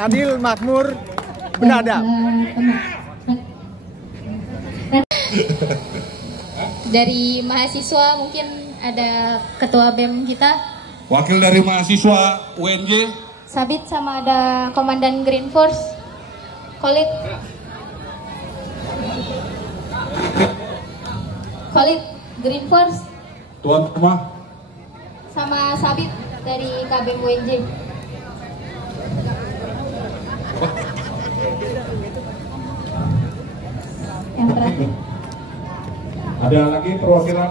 adil, makmur, beradab. Dari mahasiswa mungkin ada ketua BEM kita. Wakil dari mahasiswa UNJ. Sabit sama ada komandan Green Force. Khalid Green Force. Tuan rumah. Sama Sabit dari KBM UNJ. Yang terakhir. Ada lagi perwakilan?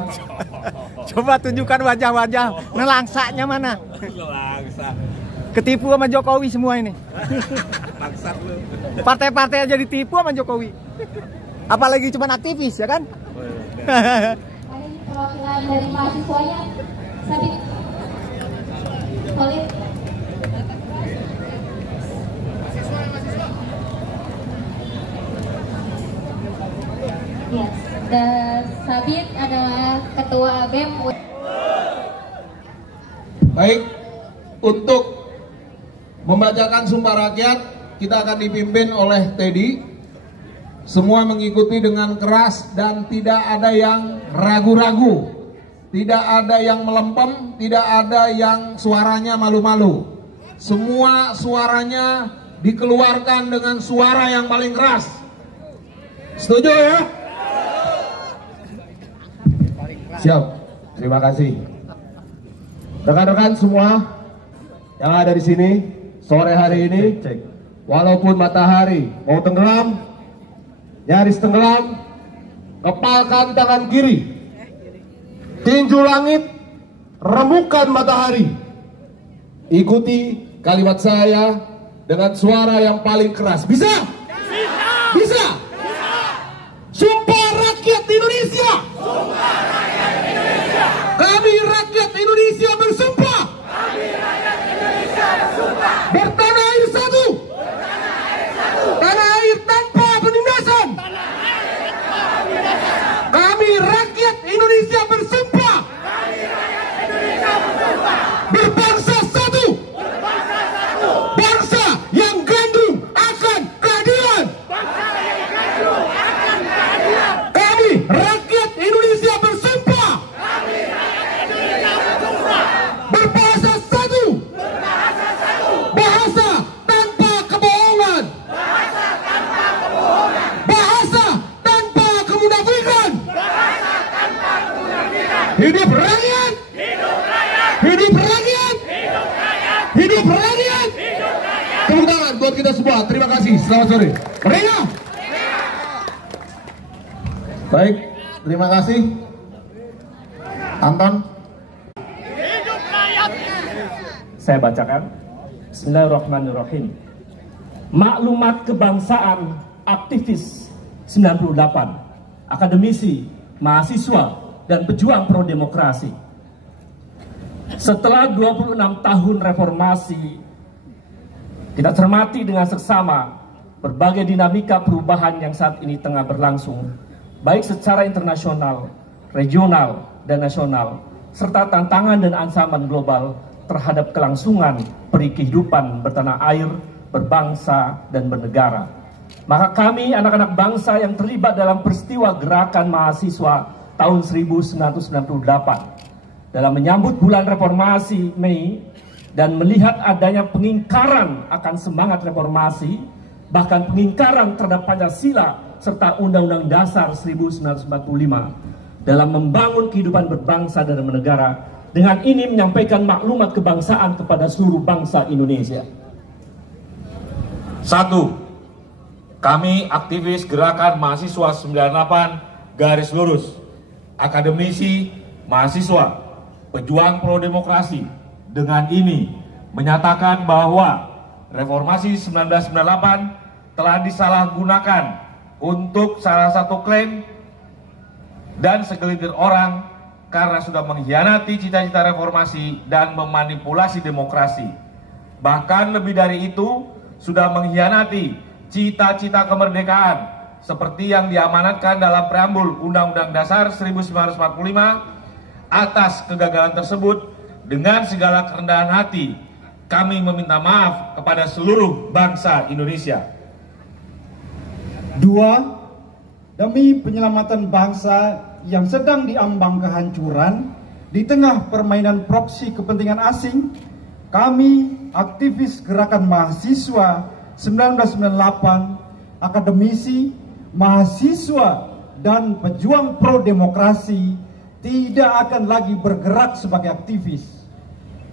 Coba tunjukkan wajah-wajah nelangsanya mana? Nelangsa. Ketipu sama Jokowi semua ini. Partai-partai aja ditipu sama Jokowi. Apalagi cuma aktivis ya kan? Ada perwakilan dari mahasiswanya. Sabit. Khalid. Yes. Dan Sabit adalah ketua BEM. Baik, untuk membacakan Sumpah Rakyat kita akan dipimpin oleh Teddy. Semua mengikuti dengan keras dan tidak ada yang ragu-ragu, tidak ada yang melempem, tidak ada yang suaranya malu-malu. Semua suaranya dikeluarkan dengan suara yang paling keras. Setuju ya? Siap, terima kasih. Rekan-rekan semua yang ada di sini sore hari ini, walaupun matahari mau tenggelam, nyaris tenggelam, kepalkan tangan kiri, tinju langit, remukan matahari. Ikuti kalimat saya dengan suara yang paling keras. Bisa? Bisa? Sumpah rakyat Indonesia. Kami rakyat Indonesia bersumpah. Bertanah air satu. Tanah air tanpa penindasan. Kami rakyat Indonesia bersumpah. Berbangsa satu. Bangsa yang gandrung akan keadilan. Kami rakyat Indonesia bersumpah. Berbahasa satu. Bahasa tanpa kebohongan. Bahasa tanpa kemunafikan. Hidup rakyat. Hidup rakyat. Hidup rakyat. Tepuk tangan buat kita semua. Terima kasih. Selamat sore. Merdeka. Baik, terima kasih. Anton. Saya bacakan. Bismillahirrahmanirrahim. Maklumat kebangsaan aktivis 98, akademisi, mahasiswa, dan pejuang pro demokrasi. Setelah 26 tahun reformasi, kita cermati dengan seksama berbagai dinamika perubahan yang saat ini tengah berlangsung, baik secara internasional, regional, dan nasional, serta tantangan dan ancaman global terhadap kelangsungan peri kehidupan bertanah air, berbangsa, dan bernegara. Maka kami, anak-anak bangsa yang terlibat dalam peristiwa gerakan mahasiswa tahun 1998, dalam menyambut bulan reformasi Mei dan melihat adanya pengingkaran akan semangat reformasi, bahkan pengingkaran terhadap Pancasila serta Undang-Undang Dasar 1945 dalam membangun kehidupan berbangsa dan bernegara, dengan ini menyampaikan maklumat kebangsaan kepada seluruh bangsa Indonesia. 1. Kami aktivis gerakan mahasiswa 98 garis lurus, akademisi, mahasiswa, pejuang pro demokrasi, dengan ini menyatakan bahwa reformasi 1998 telah disalahgunakan untuk salah satu klaim dan segelintir orang karena sudah mengkhianati cita-cita reformasi dan memanipulasi demokrasi. Bahkan lebih dari itu, sudah mengkhianati cita-cita kemerdekaan seperti yang diamanatkan dalam preambul Undang-Undang Dasar 1945. Atas kegagalan tersebut, dengan segala kerendahan hati, kami meminta maaf kepada seluruh bangsa Indonesia. 2. Demi penyelamatan bangsa yang sedang diambang kehancuran di tengah permainan proksi kepentingan asing, kami, aktivis Gerakan Mahasiswa 1998, akademisi, mahasiswa, dan pejuang pro-demokrasi tidak akan lagi bergerak sebagai aktivis,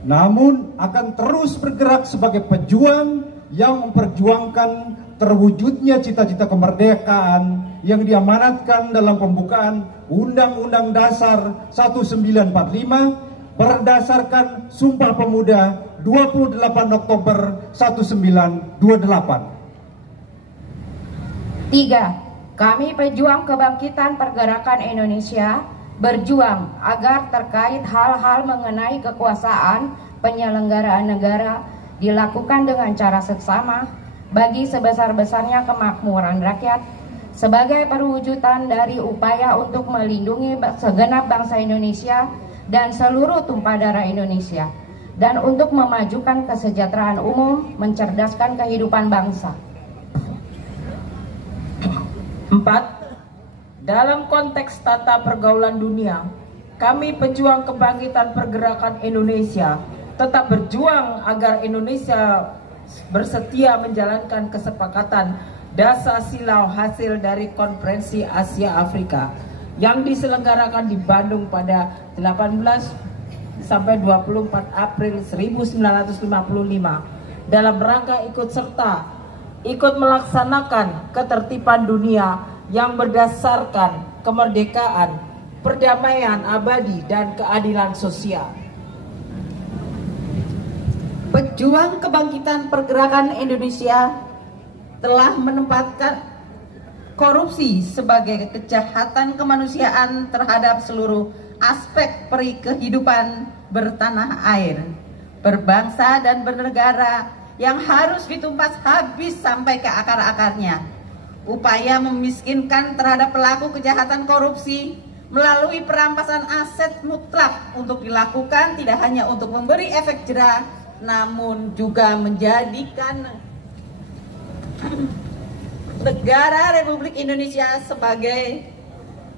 namun akan terus bergerak sebagai pejuang yang memperjuangkan terwujudnya cita-cita kemerdekaan yang diamanatkan dalam pembukaan Undang-Undang Dasar 1945 berdasarkan Sumpah Pemuda 28 Oktober 1928. 3. Kami pejuang kebangkitan pergerakan Indonesia berjuang agar terkait hal-hal mengenai kekuasaan penyelenggaraan negara dilakukan dengan cara seksama bagi sebesar-besarnya kemakmuran rakyat sebagai perwujudan dari upaya untuk melindungi segenap bangsa Indonesia dan seluruh tumpah darah Indonesia, dan untuk memajukan kesejahteraan umum, mencerdaskan kehidupan bangsa. 4. Dalam konteks tata pergaulan dunia, kami pejuang kebangkitan pergerakan Indonesia tetap berjuang agar Indonesia bersetia menjalankan kesepakatan Dasar Silau hasil dari Konferensi Asia Afrika yang diselenggarakan di Bandung pada 18 sampai 24 April 1955 dalam rangka ikut melaksanakan ketertiban dunia yang berdasarkan kemerdekaan, perdamaian abadi, dan keadilan sosial. Pejuang kebangkitan pergerakan Indonesia telah menempatkan korupsi sebagai kejahatan kemanusiaan terhadap seluruh aspek kehidupan bertanah air, berbangsa dan bernegara yang harus ditumpas habis sampai ke akar-akarnya. Upaya memiskinkan terhadap pelaku kejahatan korupsi melalui perampasan aset mutlak untuk dilakukan tidak hanya untuk memberi efek jera, namun juga menjadikan negara Republik Indonesia sebagai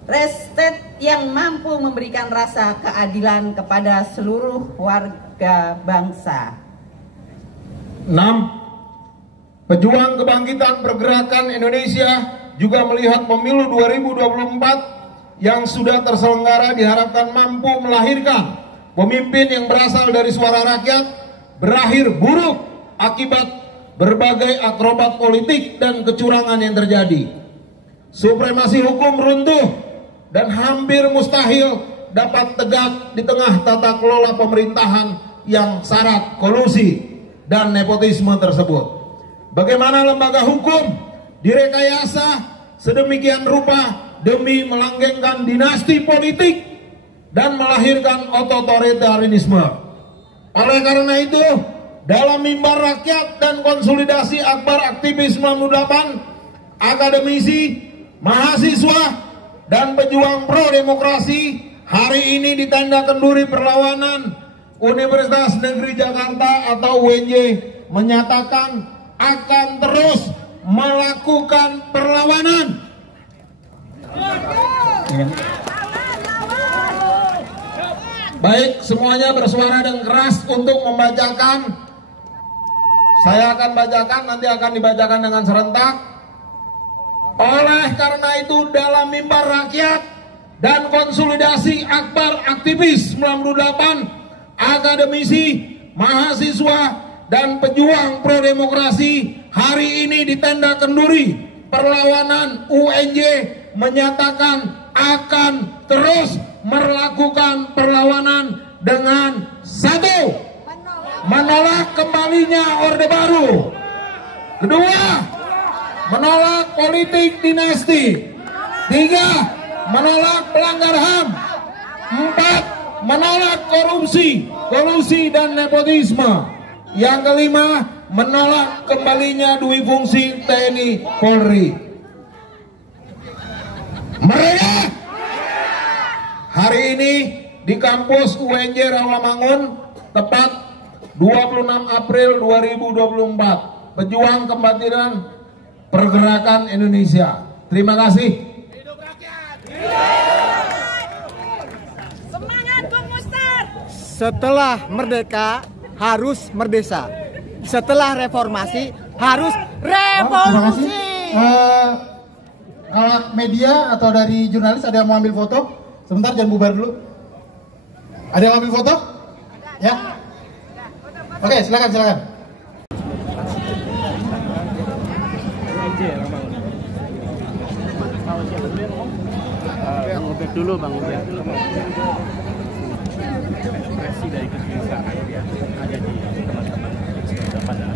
restet yang mampu memberikan rasa keadilan kepada seluruh warga bangsa. 6. Pejuang kebangkitan pergerakan Indonesia juga melihat pemilu 2024 yang sudah terselenggara diharapkan mampu melahirkan pemimpin yang berasal dari suara rakyat, berakhir buruk akibat berbagai akrobat politik dan kecurangan yang terjadi. Supremasi hukum runtuh dan hampir mustahil dapat tegak di tengah tata kelola pemerintahan yang syarat kolusi dan nepotisme tersebut. Bagaimana lembaga hukum direkayasa sedemikian rupa demi melanggengkan dinasti politik dan melahirkan otoritarianisme. Oleh karena itu, dalam mimbar rakyat dan konsolidasi akbar aktivis 98, akademisi, mahasiswa, dan pejuang pro-demokrasi hari ini di Tenda Kenduri Perlawanan Universitas Negeri Jakarta atau UNJ menyatakan akan terus melakukan perlawanan. Baik, semuanya bersuara dengan keras untuk membacakan. Saya akan bacakan, nanti akan dibacakan dengan serentak. Oleh karena itu, dalam mimbar rakyat dan konsolidasi akbar aktivis 98, akademisi, mahasiswa, dan pejuang pro-demokrasi hari ini di Tenda Kenduri Perlawanan UNJ menyatakan akan terus melakukan perlawanan dengan 1. Menolak kembalinya Orde Baru. 2. Menolak politik dinasti. 3. Menolak pelanggar HAM. 4. Menolak kolusi dan nepotisme. Yang kelima, menolak kembalinya dui fungsi TNI Polri. Mereka hari ini di kampus UNJ Rawamangun, tepat 26 April 2024, pejuang kebangkitan pergerakan Indonesia. Terima kasih. Hidup rakyat. Semangat Komuster. Setelah merdeka harus merdesa. Setelah reformasi harus revolusi. Kalau media atau dari jurnalis ada yang mau ambil foto? Sebentar, jangan bubar dulu. Ada yang mau ambil foto? Ya. Oke, silakan. Ubed dulu Bang Ubed. Ekspresi dari kegelisahan yang ada di teman-teman pada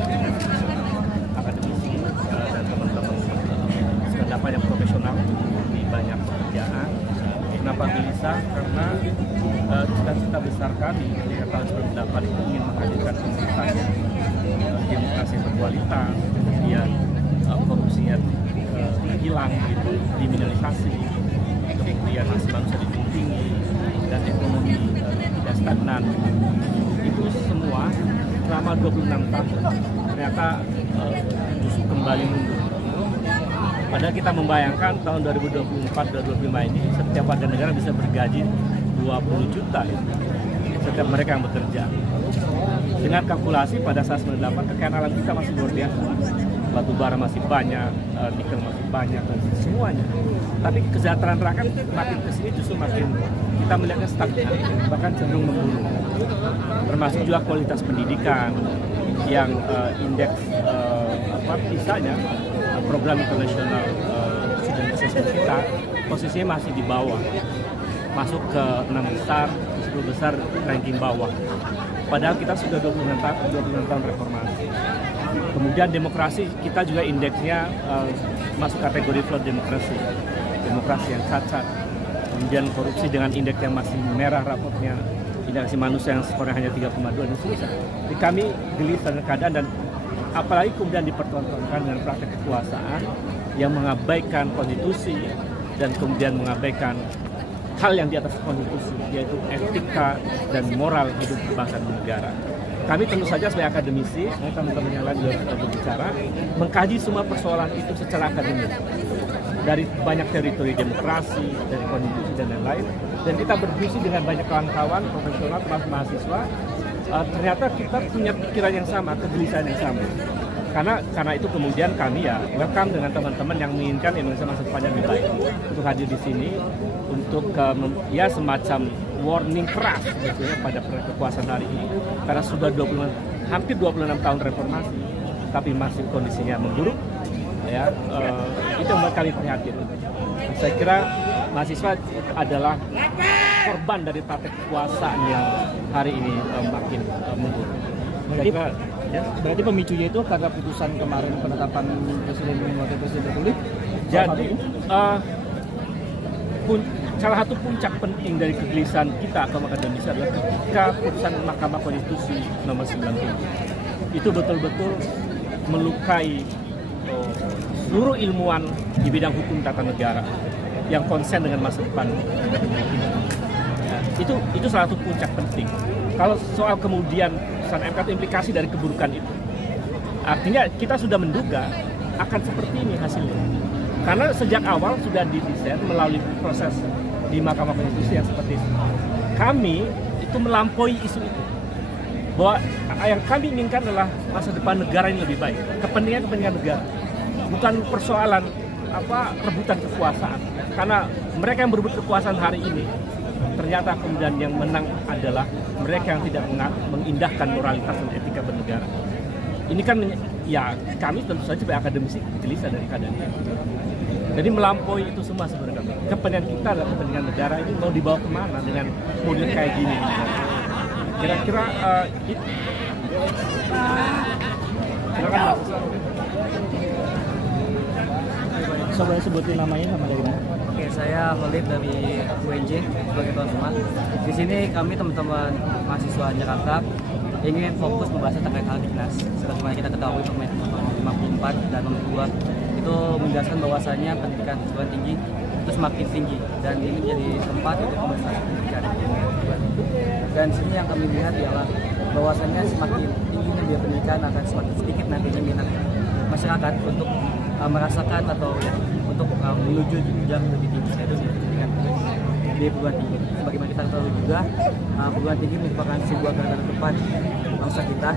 akademisi dan teman-teman pendapat yang profesional di banyak pekerjaan. Kenapa gelisah? Karena cita-cita besar kami ketika tahun 98 itu ingin menghadirkan pemerintahan demokrasi berkualitas, kemudian korupsinya hilang, diminimalisasi, kemudian hak manusia ditinggi, dan ekonomi tidak stagnan. Itu semua selama 26 tahun ternyata justru kembali mundur. Padahal kita membayangkan tahun 2024-2025 ini setiap warga negara bisa bergaji 20 juta setiap mereka yang bekerja. Dengan kalkulasi pada saat 98 kekayaan alam kita masih luar biasa. Batu bara masih banyak, nikel masih banyak, dan semuanya. Tapi kesejahteraan rakyat makin kesini justru makin kita melihatnya stagnan, bahkan cenderung memburuk. Termasuk juga kualitas pendidikan yang indeks misalnya program internasional student assessment kita posisinya masih di bawah, masuk ke 6 besar, 10 besar ranking bawah. Padahal kita sudah 26 tahun reformasi. Kemudian demokrasi kita juga indeksnya masuk kategori flawed demokrasi yang cacat. Kemudian korupsi dengan indeks yang masih merah rapotnya, indeks manusia yang skornya hanya 3,2 dan seterusnya. Jadi kami gelisah dengan keadaan, dan apalagi kemudian dipertontonkan dengan praktek kekuasaan yang mengabaikan konstitusi dan kemudian mengabaikan hal yang di atas konstitusi, yaitu etika dan moral hidup berbangsa dan negara. Kami tentu saja sebagai akademisi, teman-teman yang lain juga berbicara, mengkaji semua persoalan itu secara akademik. Dari banyak teritori demokrasi, dari konstitusi dan lain-lain. Dan kita berdiskusi dengan banyak kawan-kawan, profesional, mahasiswa. Ternyata kita punya pikiran yang sama, kegelisahan yang sama. Karena itu kemudian kami ya welcome dengan teman-teman yang menginginkan Indonesia masa depannya lebih baik untuk hadir di sini untuk ya semacam warning keras gitu ya pada kekuasaan hari ini, karena sudah hampir 26 tahun reformasi tapi masih kondisinya memburuk ya. Itu yang membuat kami prihatin. Saya kira mahasiswa adalah korban dari praktek kekuasaan yang hari ini makin memburuk. Berarti pemicunya itu karena putusan kemarin penetapan presiden dan wakil presiden terpilih. Jadi salah satu puncak penting dari kegelisahan kita kaum akademis adalah ketika putusan Mahkamah Konstitusi nomor 90 itu betul-betul melukai seluruh ilmuwan di bidang hukum tata negara yang konsen dengan masa depan Republik ini. Itu salah satu puncak penting. Kalau soal kemudian putusan MK itu implikasi dari keburukan itu, artinya kita sudah menduga akan seperti ini hasilnya. Karena sejak awal sudah didesain melalui proses di Mahkamah Konstitusi yang seperti itu. Kami itu melampaui isu itu, bahwa yang kami inginkan adalah masa depan negara yang lebih baik, kepentingan negara, bukan persoalan rebutan kekuasaan. Karena mereka yang berebut kekuasaan hari ini ternyata kemudian yang menang adalah mereka yang tidak mengindahkan moralitas dan etika bernegara. Ini kan ya kami tentu saja sebagai akademisi gelisah dari keadaan ini. Jadi melampaui itu semua sebenarnya. Kepentingan kita adalah kepentingan negara, ini mau dibawa kemana dengan model kayak gini? Kira-kira silakan Bisa boleh sebutin namanya sama dari mana? Oke, saya Khalid dari UNJ sebagai tuan rumah. Di sini kami teman-teman mahasiswa Jakarta ingin fokus membahas terkait hal Dignas. Sebagaimana kita ketahui Permen 54 dan nomor 2 itu menjelaskan bahwasannya pendidikan perguruan tinggi itu semakin tinggi dan ini menjadi tempat untuk pemeriksaan pendidikan. Dan sini yang kami lihat ialah bahwasannya semakin tingginya biaya pendidikan akan semakin sedikit nantinya minat masyarakat untuk merasakan atau ya untuk menuju jenjang lebih tinggi, yaitu pendidikan di perguruan tinggi. Sebagaimana kita tahu juga, perguruan tinggi merupakan sebuah garda terdepan bangsa kita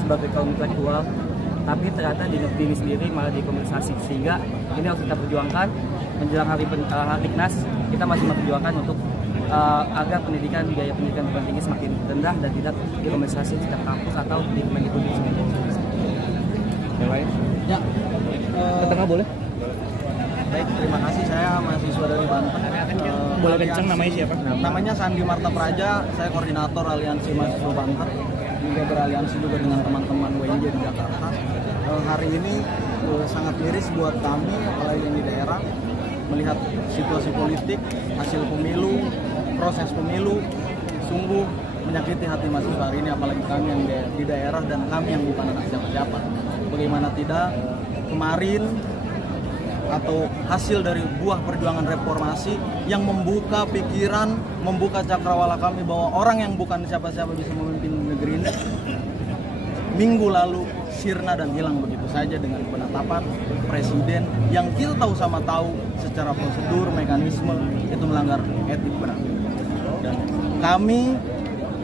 sebagai kaum intelektual, tapi ternyata di negeri sendiri malah dikomunisasi, sehingga ini harus kita perjuangkan. Menjelang hari Iknas, kita masih memperjuangkan untuk agar biaya pendidikan perguruan tinggi semakin rendah dan tidak dikomunisasi setiap kampus atau di Kemendikbud sendiri. Yang lain? Ya. Tengah boleh? Baik, terima kasih. Saya mahasiswa dari Banten. Boleh kencang, namanya siapa? Namanya Sandi Marta Praja. Saya koordinator aliansi mahasiswa Banten. Juga beraliansi juga dengan teman-teman WNJ di Jakarta. Hari ini sangat miris buat kami, apalagi yang di daerah, melihat situasi politik, hasil pemilu, proses pemilu, sungguh menyakiti hati mahasiswa hari ini, apalagi kami yang di daerah dan kami yang bukan anak siapa-siapa. Bagaimana tidak, kemarin atau hasil dari buah perjuangan reformasi yang membuka pikiran, membuka cakrawala kami bahwa orang yang bukan siapa-siapa bisa memimpin negeri ini, minggu lalu sirna dan hilang begitu saja dengan penetapan presiden yang kita tahu sama tahu secara prosedur, mekanisme itu melanggar etik benar. Dan kami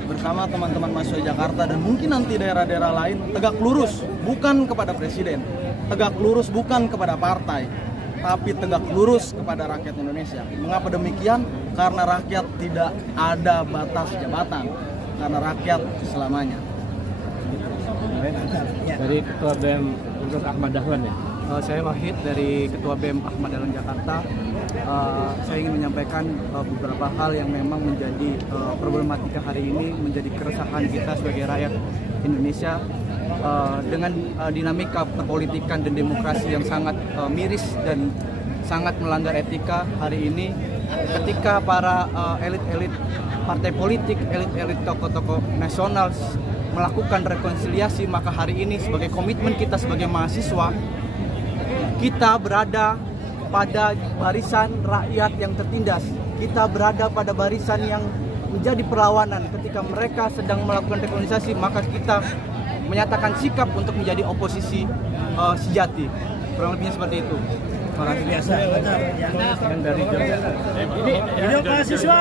bersama teman-teman mahasiswa Jakarta dan mungkin nanti daerah-daerah lain tegak lurus bukan kepada presiden, tegak lurus bukan kepada partai, tapi tegak lurus kepada rakyat Indonesia. Mengapa demikian? Karena rakyat tidak ada batas jabatan, karena rakyat selamanya. Dari Ketua BEM Universitas Ahmad Dahlan ya? Saya Wahid dari Ketua BEM Ahmad Dahlan Jakarta. Saya ingin menyampaikan beberapa hal yang memang menjadi problematika hari ini, menjadi keresahan kita sebagai rakyat Indonesia dengan dinamika perpolitikan dan demokrasi yang sangat miris dan sangat melanggar etika hari ini. Ketika para elit-elit partai politik, elit-elit tokoh-tokoh nasional melakukan rekonsiliasi, maka hari ini sebagai komitmen kita sebagai mahasiswa, kita berada pada barisan rakyat yang tertindas. Kita berada pada barisan yang menjadi perlawanan. Ketika mereka sedang melakukan rekonsiliasi, maka kita menyatakan sikap untuk menjadi oposisi sejati. Kurang lebihnya seperti itu. Terima kasih. Biasa. Yang dari ini video mahasiswa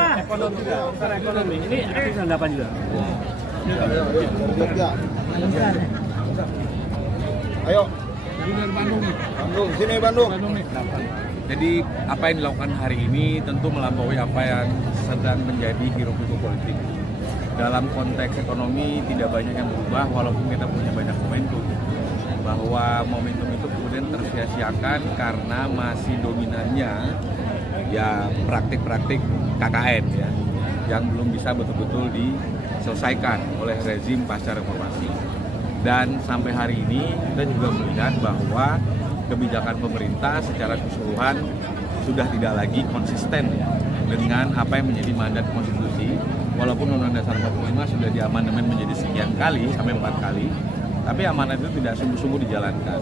ekonomi. Ini aktif anggapan juga. Ayo. Bandung, sini Bandung. Jadi apa yang dilakukan hari ini tentu melampaui apa yang sedang menjadi hiruk-pikuk politik. Dalam konteks ekonomi tidak banyak yang berubah walaupun kita punya banyak momentum. Bahwa momentum itu kemudian tersia-siakan karena masih dominannya ya praktik-praktik KKN ya, yang belum bisa betul-betul diselesaikan oleh rezim pasca reformasi. Dan sampai hari ini kita juga melihat bahwa kebijakan pemerintah secara keseluruhan sudah tidak lagi konsisten ya, dengan apa yang menjadi mandat konstitusi. Walaupun Undang-Undang Dasar 45 sudah diamandemen menjadi sekian kali, sampai 4 kali, tapi amanat itu tidak sungguh-sungguh dijalankan.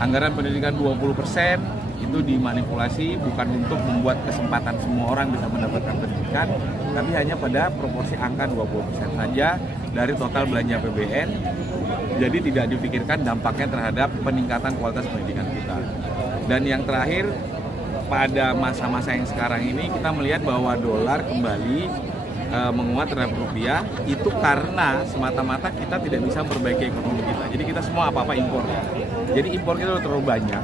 Anggaran pendidikan 20% itu dimanipulasi bukan untuk membuat kesempatan semua orang bisa mendapatkan pendidikan, tapi hanya pada proporsi angka 20% saja dari total belanja APBN. Jadi tidak dipikirkan dampaknya terhadap peningkatan kualitas pendidikan kita. Dan yang terakhir, pada masa-masa yang sekarang ini kita melihat bahwa dolar kembali menguat terhadap rupiah, itu karena semata-mata kita tidak bisa memperbaiki ekonomi kita. Jadi kita semua apa-apa impor. Jadi impor kita terlalu banyak,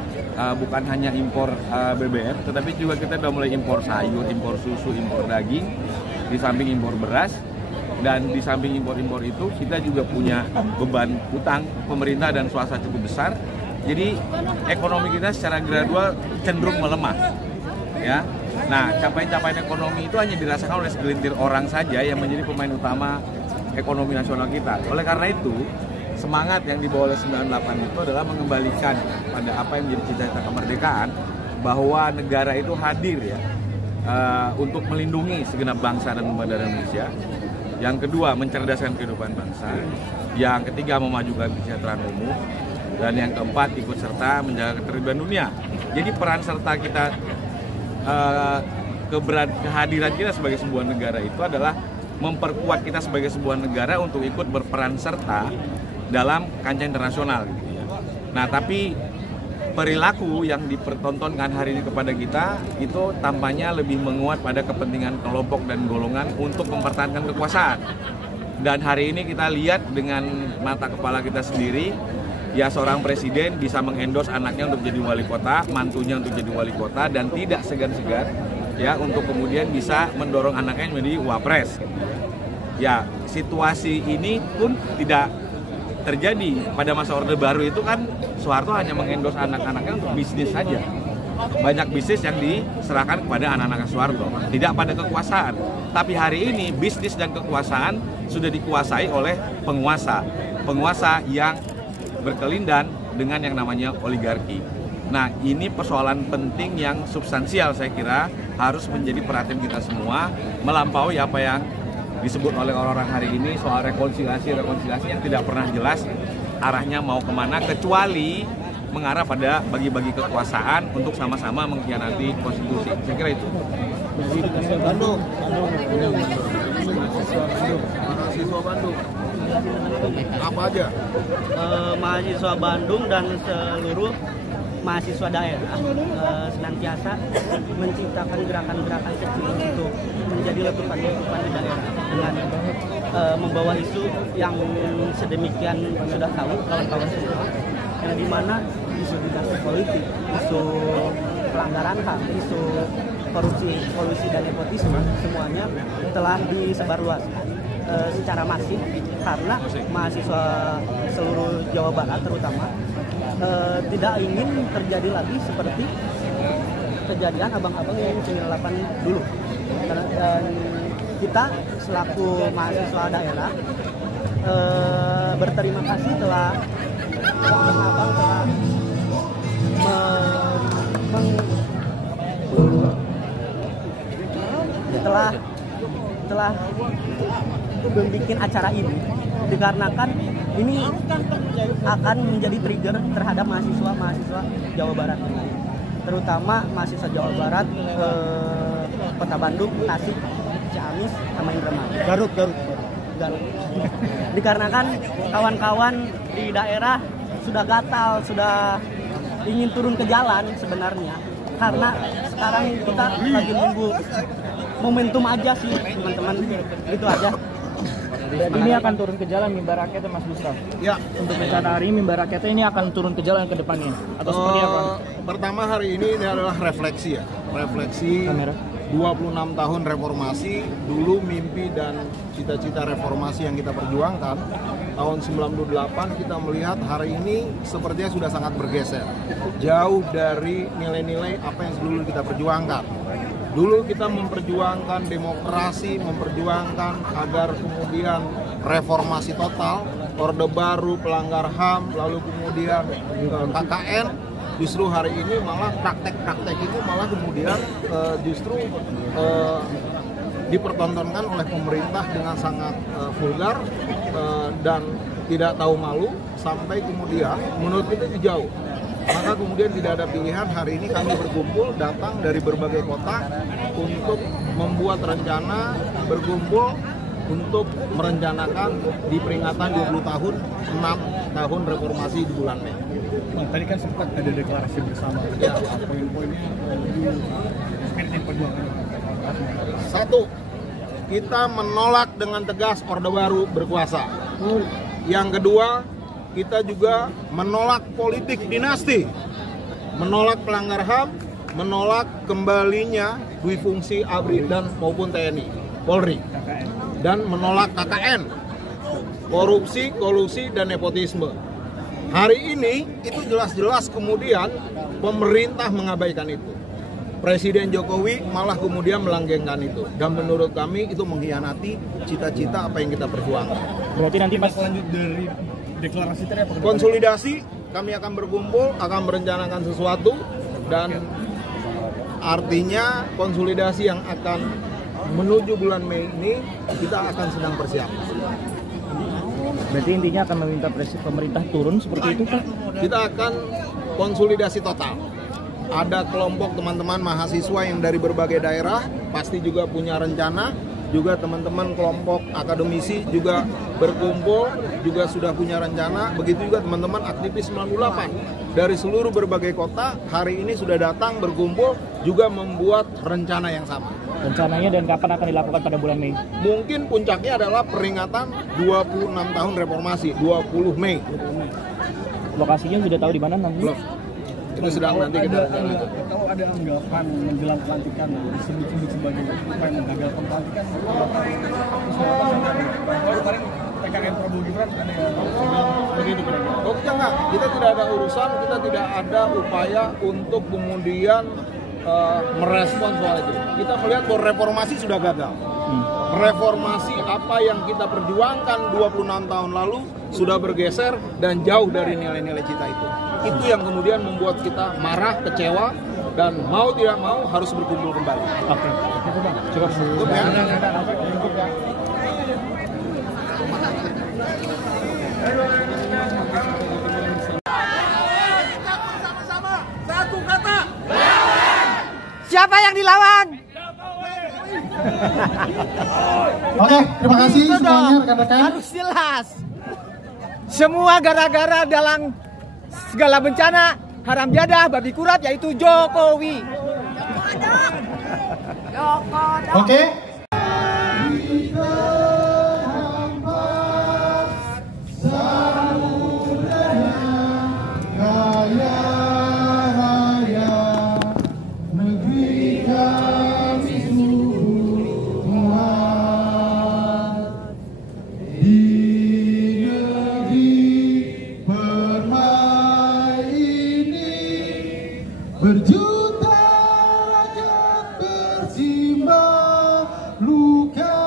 bukan hanya impor BBM, tetapi juga kita sudah mulai impor sayur, impor susu, impor daging, di samping impor beras. Dan di samping impor-impor itu kita juga punya beban utang pemerintah dan swasta cukup besar. Jadi ekonomi kita secara gradual cenderung melemah. Ya. Nah, capaian-capaian ekonomi itu hanya dirasakan oleh segelintir orang saja yang menjadi pemain utama ekonomi nasional kita. Oleh karena itu, semangat yang dibawa oleh 98 itu adalah mengembalikan pada apa yang menjadi cita-cita kemerdekaan, bahwa negara itu hadir ya untuk melindungi segenap bangsa dan umat Indonesia. Yang kedua, mencerdaskan kehidupan bangsa. Yang ketiga, memajukan kesejahteraan umum. Dan yang keempat, ikut serta menjaga ketertiban dunia. Jadi peran serta kita, kehadiran kita sebagai sebuah negara itu adalah memperkuat kita sebagai sebuah negara untuk ikut berperan serta dalam kancah internasional gitu ya. Nah, tapi perilaku yang dipertontonkan hari ini kepada kita itu tampaknya lebih menguat pada kepentingan kelompok dan golongan untuk mempertahankan kekuasaan. Dan hari ini kita lihat dengan mata kepala kita sendiri, ya seorang presiden bisa mengendorse anaknya untuk jadi wali kota, mantunya untuk jadi wali kota, dan tidak segan-segan ya untuk kemudian bisa mendorong anaknya menjadi wapres. Ya, situasi ini pun tidak terjadi pada masa Orde Baru. Itu kan Soeharto hanya mengendorse anak-anaknya untuk bisnis saja. Banyak bisnis yang diserahkan kepada anak-anak Soeharto, tidak pada kekuasaan. Tapi hari ini bisnis dan kekuasaan sudah dikuasai oleh penguasa yang berkelindan dengan yang namanya oligarki. Nah, ini persoalan penting yang substansial saya kira harus menjadi perhatian kita semua, melampaui apa yang disebut oleh orang-orang hari ini soal rekonsiliasi yang tidak pernah jelas arahnya mau kemana, kecuali mengarah pada bagi-bagi kekuasaan untuk sama-sama mengkhianati konstitusi. Saya kira itu. Mahasiswa Bandung. Apa aja? Mahasiswa Bandung dan seluruh mahasiswa daerah senantiasa menciptakan gerakan-gerakan kecil untuk menjadi letupan-letupan di daerah dengan membawa isu yang sedemikian sudah tahu kawan-kawan semua, yang dimana isu dinasti politik, isu pelanggaran HAM, isu korupsi, kolusi dan nepotisme semuanya telah disebarluaskan secara masif karena mahasiswa seluruh Jawa Barat terutama tidak ingin terjadi lagi seperti kejadian abang-abang yang 98 dulu. Dan kita selaku mahasiswa daerah berterima kasih telah abang-abang telah membuat acara ini, dikarenakan ini akan menjadi trigger terhadap mahasiswa Jawa Barat, terutama mahasiswa Jawa Barat, Kota Bandung, Tasik, Ciamis, sama Indramayu. Garut. Dikarenakan kawan-kawan di daerah sudah gatal, sudah ingin turun ke jalan sebenarnya, karena sekarang kita lagi nunggu momentum aja sih teman-teman, itu aja. Berarti ini akan turun ke jalan mimbar rakyatnya, Mas Gustaf? Ya. Untuk rencana hari ini mimbar rakyatnya ini akan turun ke jalan ke depannya? Atau seperti apa? Pertama, hari ini adalah refleksi ya. Refleksi kamera. 26 tahun reformasi, dulu mimpi dan cita-cita reformasi yang kita perjuangkan. Tahun 98 kita melihat hari ini sepertinya sudah sangat bergeser. Jauh dari nilai-nilai apa yang dulu kita perjuangkan. Dulu kita memperjuangkan demokrasi, memperjuangkan agar kemudian reformasi total, Orde Baru, pelanggar HAM, lalu kemudian KKN. Justru hari ini malah praktek-praktek itu malah kemudian justru dipertontonkan oleh pemerintah dengan sangat vulgar dan tidak tahu malu, sampai kemudian menurut kita itu jauh. Maka kemudian tidak ada pilihan, hari ini kami berkumpul datang dari berbagai kota untuk membuat rencana berkumpul untuk merencanakan di peringatan 20 tahun, 6 tahun reformasi di bulan Mei. Bang, tadi kan sempat ada deklarasi bersama. Ya. Poin-poinnya spirit perjuangan. Satu, kita menolak dengan tegas Orde Baru berkuasa. Yang kedua, kita juga menolak politik dinasti, menolak pelanggar HAM, menolak kembalinya duifungsi ABRI dan maupun TNI, Polri, dan menolak KKN, korupsi, kolusi, dan nepotisme. Hari ini itu jelas-jelas kemudian pemerintah mengabaikan itu. Presiden Jokowi malah kemudian melanggengkan itu, dan menurut kami itu mengkhianati cita-cita apa yang kita perjuangkan. Berarti nanti pas lanjut dari deklarasi tadi apa? Konsolidasi, kami akan berkumpul, akan merencanakan sesuatu, dan artinya konsolidasi yang akan menuju bulan Mei ini kita akan sedang persiapan. Berarti intinya akan meminta pemerintah turun seperti itu, Pak? Kita akan konsolidasi total. Ada kelompok teman-teman mahasiswa yang dari berbagai daerah pasti juga punya rencana juga teman-teman kelompok akademisi juga berkumpul, juga sudah punya rencana. Begitu juga teman-teman aktivis 98 dari seluruh berbagai kota hari ini sudah datang berkumpul juga membuat rencana yang sama. Rencananya dan kapan akan dilakukan pada bulan Mei? Mungkin puncaknya adalah peringatan 26 tahun reformasi, 20 Mei. Lokasinya sudah tahu di mana nanti? Belum. Itu sedang nanti kita rencanakan. Kalau ada anggapan menjelang pelantikan disebut-sebut sebagai upaya menggagalkan pelantikan, kemarin PKN Prabowo Gibran ada yang seperti itu kira-kira? Oh, kita tidak ada urusan, kita tidak ada upaya untuk kemudian merespon soal itu. Kita melihat bahwa reformasi sudah gagal. Reformasi apa yang kita perjuangkan 26 tahun lalu sudah bergeser dan jauh dari nilai-nilai kita itu. Itu yang kemudian membuat kita marah, kecewa, dan mau tidak mau harus berkumpul kembali. Oke, itu Bang. Cukup ya. Satu kata. Siapa yang dilawan? Oke, terima kasih Itu semuanya dong, rekan-rekan. harus jelas. Semua gara-gara dalam segala bencana haram jadah babi kurap yaitu Jokowi. Oke. Berjuta rakyat bersimbah luka,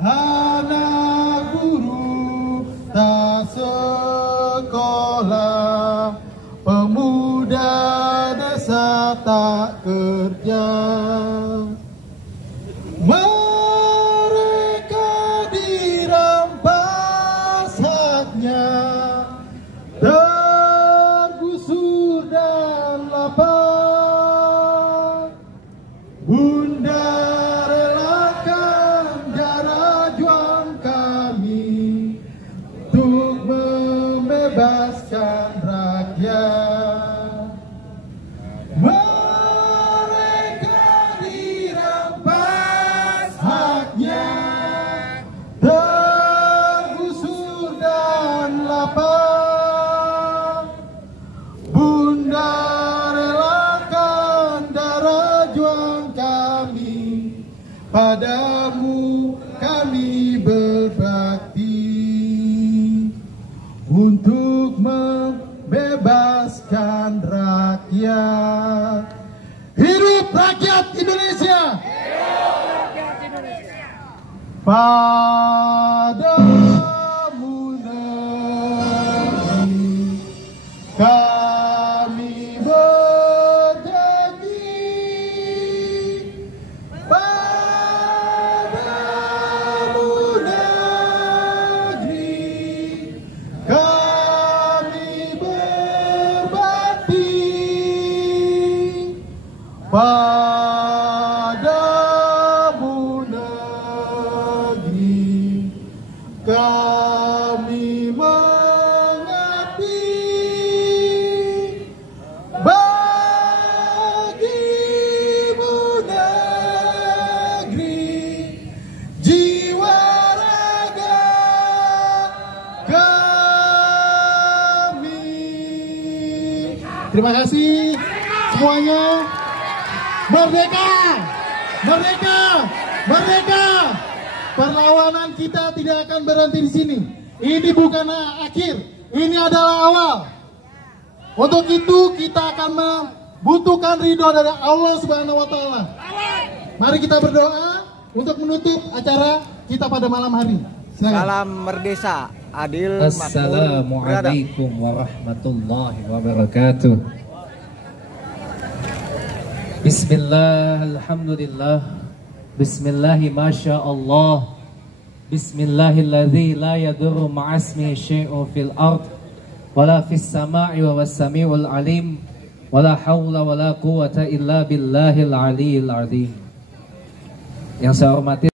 anak guru tak sekolah, pemuda desa tak kerja. Mereka dirampas haknya, tergusur dan lapar. Bunda relakan darah juang kami untuk membebaskan rakyat. Mereka dirampas haknya, tergusur dan lapar. Bunda relakan darah juang kami, padamu kami berbakti untuk membebaskan rakyat. Hidup rakyat Indonesia! Padamu negeri kami berjanji, padamu negeri kami berbakti, padamu negeri kami mengabdi. Bagimu negeri, jiwa raga kami. Terima kasih semuanya. Merdeka! Merdeka! Merdeka! Perlawanan kita tidak akan berhenti di sini. Ini bukan akhir, ini adalah awal. Untuk itu kita akan membutuhkan ridho dari Allah Subhanahu wa Ta'ala. Mari kita berdoa untuk menutup acara kita pada malam hari. Silakan. Salam Merdesa, adil, Assalamualaikum warahmatullahi wabarakatuh. Bismillah, alhamdulillah, bismillahi masya Allah, bismillahilladzi la yadurru ma'asmi syai'un fil ard wala fis sama'i wa was sami'ul alim wala hawla wala quwwata illa billahil aliyil azim. Yang saya hormati,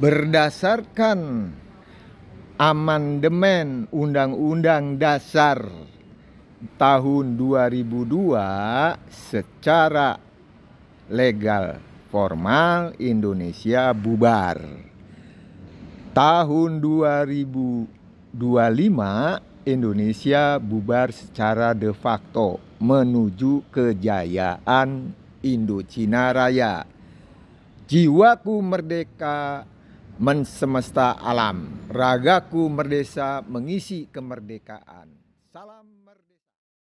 berdasarkan amandemen Undang-Undang Dasar tahun 2002 secara legal formal Indonesia bubar. Tahun 2025 Indonesia bubar secara de facto menuju kejayaan Indochina Raya. Jiwaku merdeka mensemesta alam, ragaku merdeka mengisi kemerdekaan. Salam.